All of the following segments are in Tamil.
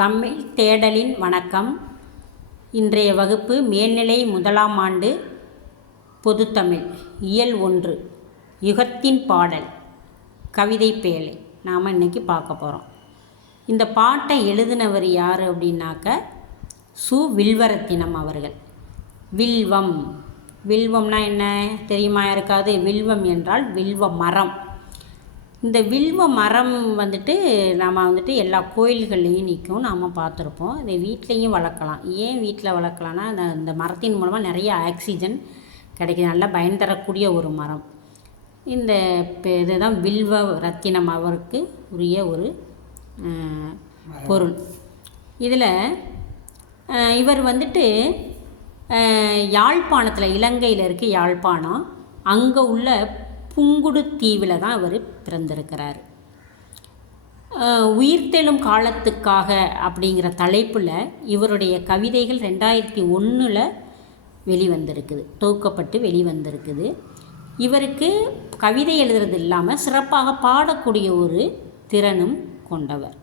தமிழ் தேடலின் வணக்கம். இன்றைய வகுப்பு மேல்நிலை 1ஆம் ஆண்டு பொதுத்தமிழ் இயல் 1 யுகத்தின் பாடல் கவிதை பேழை நாம் இன்றைக்கி பார்க்க போகிறோம். இந்த பாட்டை எழுதினவர் யார் அப்படின்னாக்க சு. வில்வரத்தினம் அவர்கள். வில்வம், வில்வம்னா என்ன தெரியுமா யாருக்காவது? வில்வம் என்றால் வில்வ மரம். இந்த வில்வ மரம் நாம் எல்லா கோயில்கள்லேயும் நிற்கும், நாம் பார்த்துருப்போம். இதை வீட்லேயும் வளர்க்கலாம். ஏன் வீட்டில் வளர்க்கலான்னா இந்த மரத்தின் மூலமாக நிறைய ஆக்சிஜன் கிடைக்கிது, நல்லா பயன் தரக்கூடிய ஒரு மரம். இந்த இதுதான் வில்வ ரத்தினம் அவருக்கு உரிய ஒரு பொருள். இதில் இவர் யாழ்ப்பாணத்தில், இலங்கையில் இருக்க யாழ்ப்பாணம், அங்கே உள்ள புங்குடு தீவில் தான் அவர் பிறந்திருக்கிறார். உயிர்த்தெழும் காலத்துக்காக அப்படிங்கிற தலைப்பில் இவருடைய கவிதைகள் 2001 வெளிவந்திருக்குது, தொகுக்கப்பட்டு வெளிவந்திருக்குது. இவருக்கு கவிதை எழுதுறது இல்லாமல் சிறப்பாக பாடக்கூடிய ஒரு திறனும் கொண்டவர்.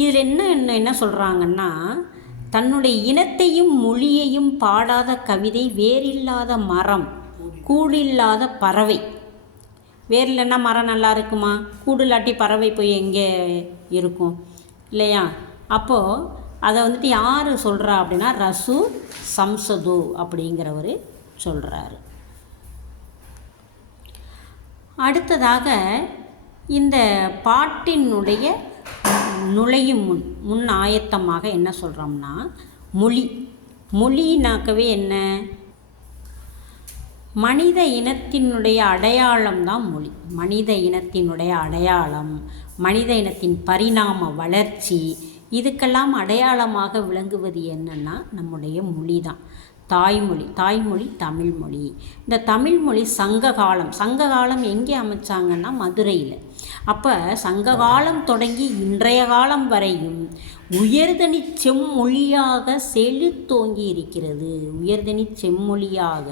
இதில் என்ன சொல்கிறாங்கன்னா, தன்னுடைய இனத்தையும் மொழியையும் பாடாத கவிதை வேறில்லாத மரம், கூடில்லாத பறவை. வேர் இல்லைன்னா மரம் நல்லா இருக்குமா? கூடு இல்லாட்டி பறவை போய் எங்கே இருக்கும் இல்லையா? அப்போது அதை யார் சொல்கிறா அப்படின்னா ரசு சம்சது அப்படிங்கிறவர் சொல்கிறாரு. அடுத்ததாக இந்த பாட்டினுடைய நுழையும் முன் ஆயத்தமாக என்ன சொல்கிறோம்னா, மொழினாக்கவே என்ன? மனித இனத்தினுடைய அடையாளம் தான் மொழி. மனித இனத்தினுடைய அடையாளம், மனித இனத்தின் பரிணாம வளர்ச்சி, இதுக்கெல்லாம் அடையாளமாக விளங்குவது என்னன்னா நம்முடைய மொழி தான். தாய்மொழி தமிழ்மொழி. இந்த தமிழ்மொழி சங்ககாலம் எங்கே அமைச்சாங்கன்னா மதுரையில். அப்போ சங்ககாலம் தொடங்கி இன்றைய காலம் வரையும் உயர்தனி செம்மொழியாக செழித்தோங்கி இருக்கிறது. உயர்தனி செம்மொழியாக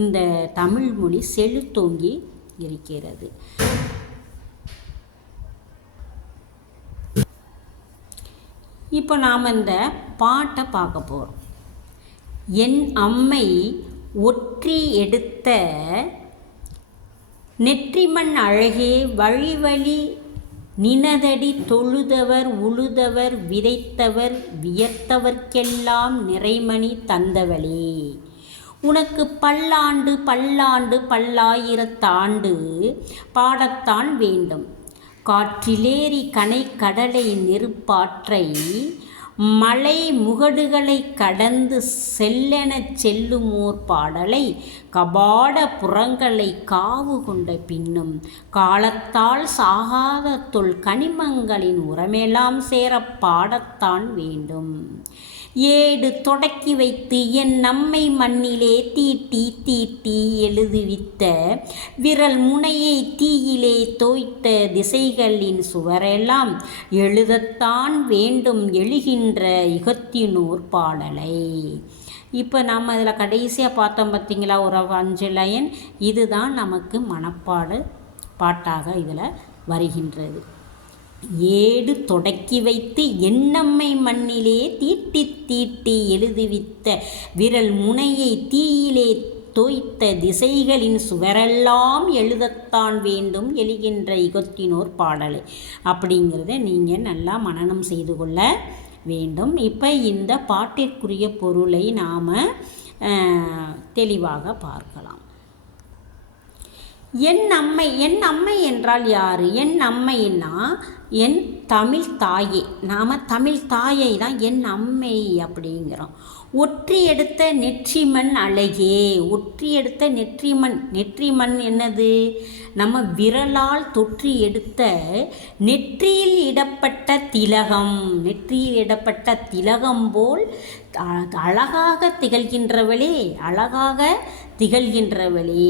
இந்த தமிழ்மொழி செழித்தோங்கி இருக்கிறது. இப்போ நாம் இந்த பாட்டை பார்க்க போகிறோம். என் அம்மை ஒற்றி எடுத்த நெற்றிமண் அழகே வழிவழி நினதடி தொழுதவர் உழுதவர் விதைத்தவர் வியர்த்தவர்க்கெல்லாம் நிறைமணி தந்தவளே, உனக்கு பல்லாண்டு பல்லாண்டு பல்லாயிரத்தாண்டு பாடத்தான் வேண்டும். காற்றிலேறி கனை கடலை நெருப்பாற்றை மலை முகடுகளை கடந்து செல்லெனச் செல்லுமோர் பாடலை கபாட புறங்களை காவு கொண்ட பின்னும் காலத்தால் சாகாத தொல் கனிமங்களின் உரமெல்லாம் சேர பாடத்தான் வேண்டும். ஏடு தொடக்கி வைத்து என் நம்மை மண்ணிலே தீட்டி தீட்டி எழுதுவித்த விரல் முனையை தீயிலே தோய்த்த திசைகளின் சுவரெல்லாம் எழுதத்தான் வேண்டும் எழுகின்ற யுகத்தினோர் பாடலை. இப்போ நாம் இதில் கடைசியாக பார்த்தோம் பார்த்தீங்களா, ஒரு 5 லைன். இதுதான் நமக்கு மனப்பாட பாட்டாக இதில் வருகின்றது. ஏடு தொடக்கி வைத்து எண்ணம்மை மண்ணிலே தீட்டி தீட்டி எழுதுவித்த விரல் முனையை தீயிலே தோய்த்த திசைகளின் சுவரெல்லாம் எழுதத்தான் வேண்டும் எழுகின்ற யுகத்தினோர் பாடலை அப்படிங்கிறத நீங்கள் நல்லா மனனம் செய்து கொள்ள வேண்டும். இப்போ இந்த பாட்டிற்குரிய பொருளை நாம் தெளிவாக பார்க்கலாம். என் அம்மை என்றால் யார்? என் அம்மைன்னா என் தமிழ் தாயே. நாம் தமிழ் தாயை தான் என் அம்மை அப்படிங்கிறோம். ஒற்றி எடுத்த நெற்றிமண் அழகே. ஒற்றி எடுத்த நெற்றிமண் என்னது? நம்ம விரலால் தொற்றி எடுத்த நெற்றியில் இடப்பட்ட திலகம். நெற்றியில் இடப்பட்ட திலகம் போல் அழகாக திகழ்கின்றவளே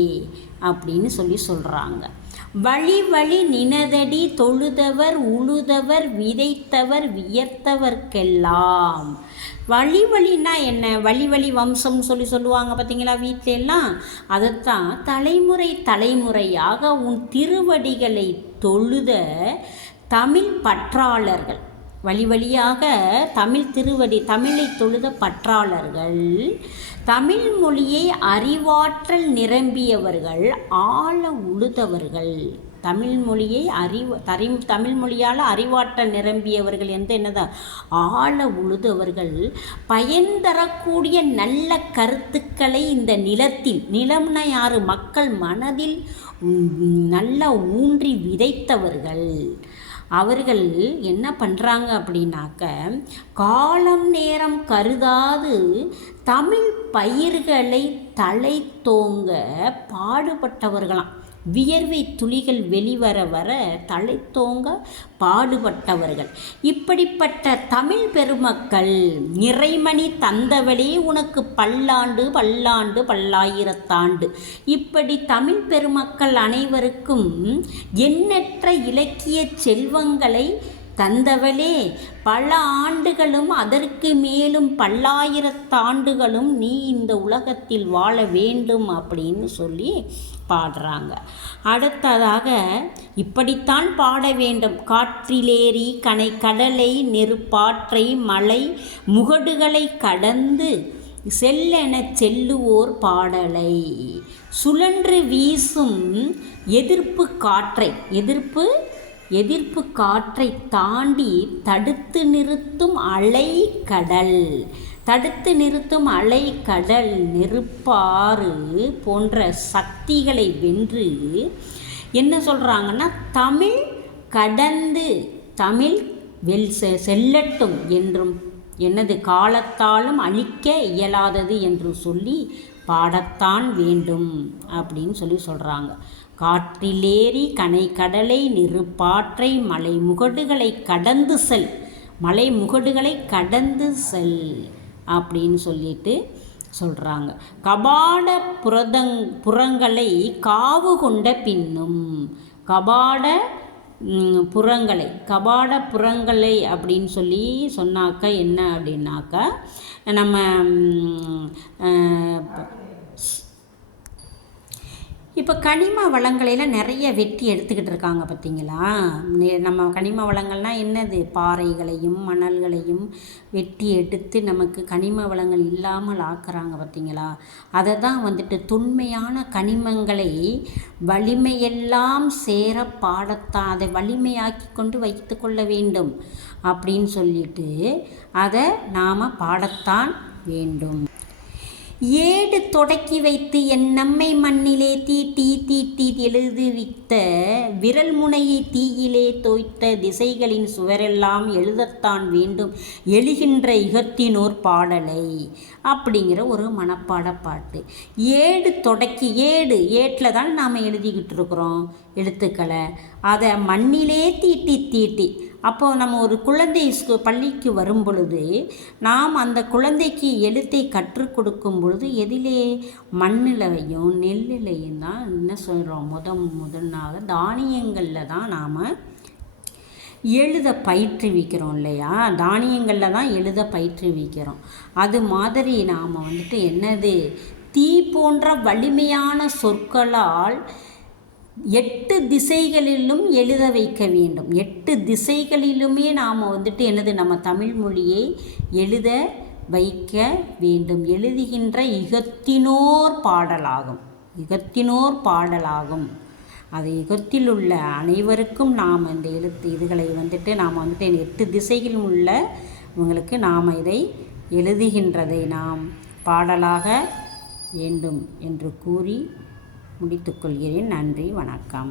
அப்படின்னு சொல்கிறாங்க. வழி நினதடி தொழுதவர் உழுதவர் விதைத்தவர் வியர்த்தவர்க்கெல்லாம். வழினா என்ன? வழி வம்சம் சொல்லுவாங்க பார்த்தீங்களா வீட்டிலெல்லாம். அதைத்தான் தலைமுறையாக உன் திருவடிகளை தொழுத தமிழ் பற்றாளர்கள், வழி வழியாக தமிழ் திருவடி தமிழை தொழுத பற்றாளர்கள், தமிழ் மொழியை அறிவாற்றல் நிரம்பியவர்கள், ஆழ உழுதவர்கள், தமிழ் மொழியை தமிழ் மொழியால் அறிவாற்றல் நிரம்பியவர்கள் என்னதான் ஆழ உழுதவர்கள், பயன் தரக்கூடிய நல்ல கருத்துக்களை இந்த நிலம்னா யார், மக்கள் மனதில் நல்லா ஊன்றி விதைத்தவர்கள். அவர்கள் என்ன பண்ணுறாங்க அப்படின்னாக்க, காலம் நேரம் கருதாது தமிழ் பயிர்களை தலை தோங்க பாடுபட்டவர்களாம். வியர்வை துளிகள் வெளிவர வர தலை தோங்க பாடுபட்டவர்கள். இப்படிப்பட்ட தமிழ் பெருமக்கள், நிறைமணி தந்தவளே உனக்கு பல்லாண்டு பல்லாண்டு பல்லாயிரத்தாண்டு, இப்படி தமிழ் பெருமக்கள் அனைவருக்கும் எண்ணற்ற இலக்கிய செல்வங்களை தந்தவளே, பல ஆண்டுகளும் அதற்கு மேலும் பல்லாயிரத்தாண்டுகளும் நீ இந்த உலகத்தில் வாழ வேண்டும் அப்படின்னு சொல்லி பாடுறாங்க. அடுத்ததாக இப்படித்தான் பாட வேண்டும். காற்றிலேறி கடலை நெருப்பாற்றை மலை முகடுகளை கடந்து செல்லென செல்லுவோர் பாடலை, சுழன்று வீசும் எதிர்ப்பு காற்றை தாண்டி தடுத்து நிறுத்தும் அலைக்கடல் நெருப்பாறு போன்ற சக்திகளை வென்று என்ன சொல்கிறாங்கன்னா, தமிழ் கடந்து செல்லட்டும் என்றும் காலத்தாலும் அழிக்க இயலாதது என்று சொல்லி பாடத்தான் வேண்டும் அப்படின்னு சொல்கிறாங்க. காற்றிலேறி கடலை நெருப்பாற்றை மலை முகடுகளை கடந்து செல் அப்படின்னு சொல்லிட்டு சொல்கிறாங்க. கபாட புறங்களை காவு கொண்ட பின்னும், கபாட புறங்களை அப்படின்னு சொல்லி சொன்னாக்க என்ன அப்படின்னாக்கா, நம்ம இப்போ கனிம வளங்களையெல்லாம் நிறைய வெட்டி எடுத்துக்கிட்டு இருக்காங்க பார்த்தீங்களா. நம்ம கனிம வளங்கள்னால் என்னது, பாறைகளையும் மணல்களையும் வெட்டி எடுத்து நமக்கு கனிம வளங்கள் இல்லாமல் ஆக்குறாங்க பார்த்தீங்களா. அதை தான் தொன்மையான கனிமங்களை வலிமையெல்லாம் சேர பாடத்தான், அதை வலிமையாக்கி கொண்டு வைத்து கொள்ள வேண்டும் அப்படின்னு சொல்லிட்டு அதை நாம் பாடத்தான் வேண்டும். ஏடு தொடக்கி வைத்து என் நம்மை மண்ணிலே தீட்டி எழுதுவித்த விரல் முனையை தீயிலே தோய்த்த திசைகளின் சுவரெல்லாம் எழுதத்தான் வேண்டும் எழுகின்ற இகத்தினோர் பாடலை அப்படிங்கிற ஒரு மனப்பாட பாட்டு. ஏட்டில் தான் நாம் எழுதிக்கிட்டு இருக்கிறோம் எழுத்துக்களை. அதை மண்ணிலே தீட்டி அப்போது நம்ம ஒரு குழந்தை பள்ளிக்கு வரும் பொழுது நாம் அந்த குழந்தைக்கு எழுத்தை கற்றுக் கொடுக்கும் பொழுது எதிலே, மண்ணிலையும் நெல்லிலையும் தான் என்ன சொல்கிறோம், முதனாக தானியங்களில் தான் நாம் எழுத பயிற்றுவிக்கிறோம் இல்லையா. தானியங்களில் தான் எழுத பயிற்றுவிக்கிறோம். அது மாதிரி நாம் என்னது, தீ போன்ற வலிமையான சொற்களால் 8 திசைகளிலும் எழுத வைக்க வேண்டும். 8 திசைகளிலுமே நாம் என்னது, நம்ம தமிழ் மொழியை எழுத வைக்க வேண்டும். எழுதுகின்ற இகத்தினோர் பாடலாகும். அது யுகத்தில் உள்ள அனைவருக்கும் நாம் இந்த இதுகளை நாம் 8 திசைகளில் உள்ள உங்களுக்கு நாம் இதை எழுதுகின்றதை நாம் பாடலாக வேண்டும் என்று கூறி முடித்துக்கொள்கிறேன். நன்றி, வணக்கம்.